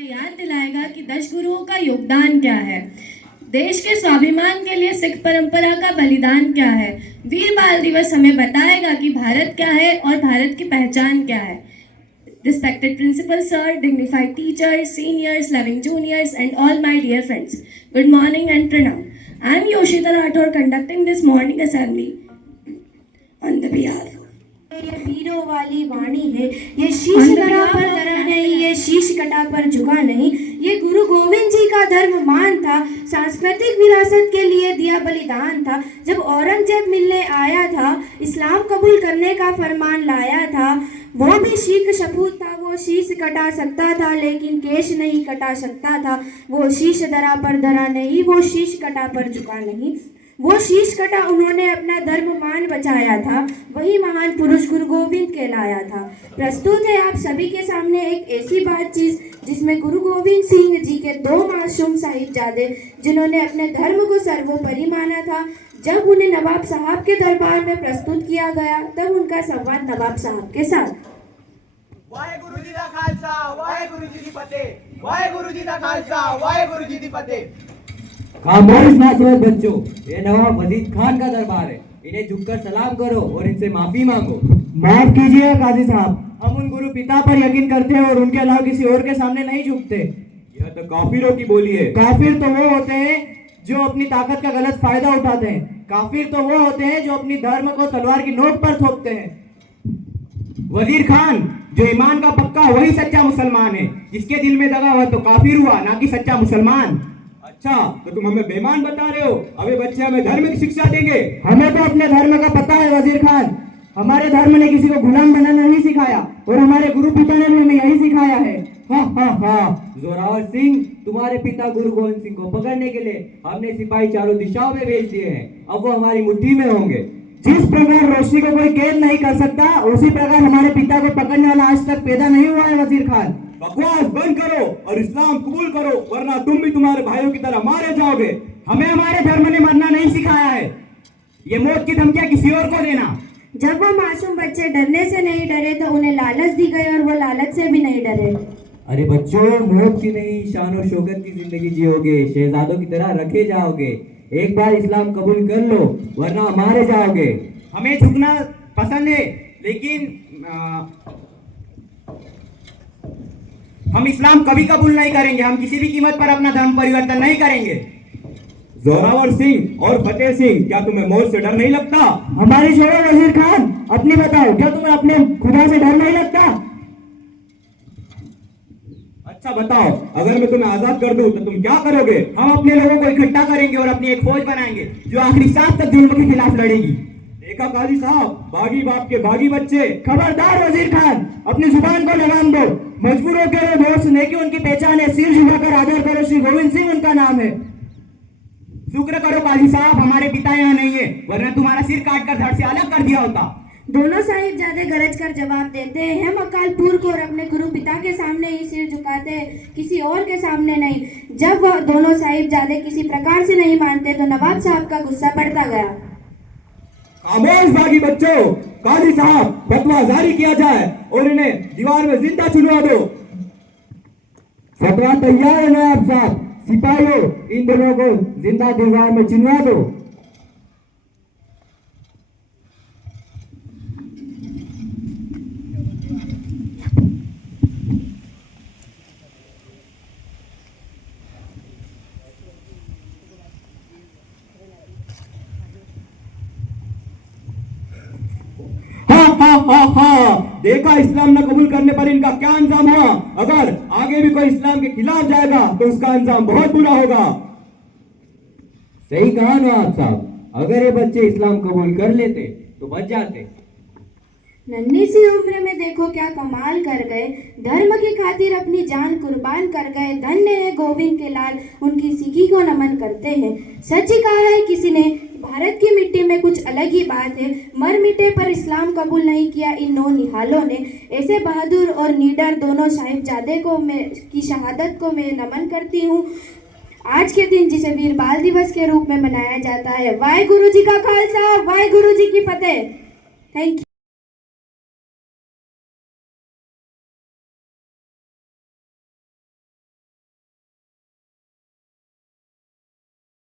याद दिलाएगा कि दश गुरुओं का योगदान क्या है, देश के स्वाभिमान के लिए सिख परंपरा का बलिदान क्या है। वीर बाल दिवस हमें बताएगा कि भारत क्या है और भारत की पहचान क्या है। Respected principal sir, dignified teachers, seniors, loving juniors, and all my dear friends, good morning and pranam. I am Yoshita Rathore conducting this morning assembly on the behalf. ये वीरों वाली वाणी है, ये शीश धरा पर धरा नहीं, ये शीश कटा पर झुका नहीं। ये गुरु गोविंद जी का धर्म मान था, सांस्कृतिक विरासत के लिए दिया बलिदान था। जब औरंगजेब मिलने आया था, इस्लाम कबूल करने का फरमान लाया था। वो भी शीख सपूत था, वो शीश कटा सकता था लेकिन केश नहीं कटा सकता था। वो शीश धरा पर धरा नहीं, वो शीश कटा पर झुका नहीं। वो शीश कटा उन्होंने अपना धर्म मान बचाया था, वही महान पुरुष गुरु गोविंद कहलाया था। प्रस्तुत है आप सभी के सामने एक ऐसी बातचीत जिसमें गुरु गोविंद सिंह जी के दो मासूम साहिबजादे, जिन्होंने अपने धर्म को सर्वोपरि माना था, जब उन्हें नवाब साहब के दरबार में प्रस्तुत किया गया, तब उनका संवाद नवाब साहब के साथ। वाहेगुरु जी दा खालसा, वाहेगुरु जी दी फतेह। वाहेगुरु जी दा खालसा, वाहेगुरु जी दी फतेह। खामोश नासमझ बच्चों, ये नवाब वजीर खान का दरबार है। इन्हें झुककर सलाम करो और इनसे माफी मांगो। माफ कीजिए काजी साहब, हम उन गुरु पिता पर यकीन करते हैं और उनके अलावा किसी और के सामने नहीं झुकते। यह तो काफिरों की बोली है। काफिर तो वो होते हैं जो अपनी ताकत का गलत फायदा उठाते हैं। काफिर तो वो होते हैं जो अपनी धर्म को तलवार की नोक पर थोपते हैं। वजीर खान, जो ईमान का पक्का वही सच्चा मुसलमान है। जिसके दिल में दगा हुआ तो काफिर हुआ, ना कि सच्चा मुसलमान। अच्छा, तो तुम हमें बेईमान बता रहे हो? अबे बच्चे हमें धर्म की शिक्षा देंगे। हमें तो अपने धर्म का पता है वजीर खान। हमारे धर्म ने किसी को गुलाम बनाना नहीं सिखाया और हमारे गुरु पिता ने भी हमें यही सिखाया है। हाँ हाँ हाँ, जोरावर सिंह, तुम्हारे पिता गुरु गोविंद सिंह को पकड़ने के लिए हमने सिपाही चारों दिशाओं में भेज दिए हैं। अब वो हमारी मुट्ठी में होंगे। जिस प्रकार रोशनी को कोई कैद नहीं कर सकता, उसी प्रकार हमारे पिता को पकड़ने वाला आज तक पैदा नहीं हुआ है वजीर खान। बकवास बंद करो और इस्लाम कबूल करो, वरना तुम भी तुम्हारे भाइयों की तरह मारे जाओगे। हमें हमारे धर्म ने मरना नहीं सिखाया है। ये मौत की धमकियां किसी और को देना। जब वो मासूम बच्चे डरने से नहीं डरे तो उन्हें लालच दी गई और वो लालच से भी नहीं डरे। अरे बच्चों, मौत की नहीं, शान और शौकत की जिंदगी जियोगे, शहजादों की तरह रखे जाओगे। एक बार इस्लाम कबूल कर लो, वरना मारे जाओगे। हमें झुकना पसंद है, लेकिन हम इस्लाम कभी कबूल नहीं करेंगे। हम किसी भी कीमत पर अपना धर्म परिवर्तन नहीं करेंगे। जोरावर सिंह और फतेह सिंह, क्या तुम्हें मौत से डर नहीं लगता? हमारी छोड़ो वजीर खान, अपनी बताओ, क्या तुम्हें अपने खुदा से डर नहीं लगता? अच्छा बताओ, अगर मैं तुम्हें आजाद कर दूं तो तुम क्या करोगे? हम अपने लोगों को इकट्ठा करेंगे और अपनी एक फौज बनाएंगे जो आखिरी सांस तक जुल्म के खिलाफ लड़ेगी। देखा काजी साहब, बागी बाप के बागी बच्चे। खबरदार वजीर खान, अपनी जुबान को लगाम दो। मजबूर होकर दोस्त नेकी उनकी पहचान है, सिर झुकाकर आदर करो, श्री गोविंद सिंह उनका नाम है। शुक्र करो काजी साहब, हमारे पिता यहाँ नहीं है, वरना तुम्हारा सिर काट कर धड़ से अलग कर दिया होता। दोनों साहिबजादे गरज कर जवाब देते हैं, हम अकाल पुरख और अपने गुरु पिता के सामने ही सिर झुकाते हैं, किसी और के सामने नहीं। जब वह दोनों साहिबजादे किसी प्रकार से नहीं मानते तो नवाब साहब का गुस्सा बढ़ता गया। खामोश बागी बच्चों, काजी साहब, फतवा जारी किया जाए और इन्हें दीवार में जिंदा चुनवा दो। फतवा तैयार है नवाब साहब। सिपाहियों, इन दोनों को जिंदा दीवार में चिनवा दो। देखा इस्लाम न कबूल करने पर इनका क्या अंजाम हुआ। अगर आगे भी कोई इस्लाम के खिलाफ जाएगा तो उसका अंजाम बहुत बुरा होगा। सही कहा नवाब साहब, अगर ये बच्चे इस्लाम कबूल कर लेते तो बच जाते। नन्ही सी उम्र में देखो क्या कमाल कर गए, धर्म की खातिर अपनी जान कुर्बान कर गए। धन्य है गोविंद के लाल, उनकी सीखी को नमन करते हैं। सच ही कहा है किसी ने, भारत की मिट्टी में कुछ अलग ही बात है। मर मिटे पर इस्लाम कबूल नहीं किया इन नौ निहालों ने। ऐसे बहादुर और निडर दोनों साहिबजादे को की शहादत को मैं नमन करती हूँ। आज के दिन जिसे वीर बाल दिवस के रूप में मनाया जाता है। वाहेगुरु जी का खालसा, वाहेगुरु जी की फतेह। Thank you.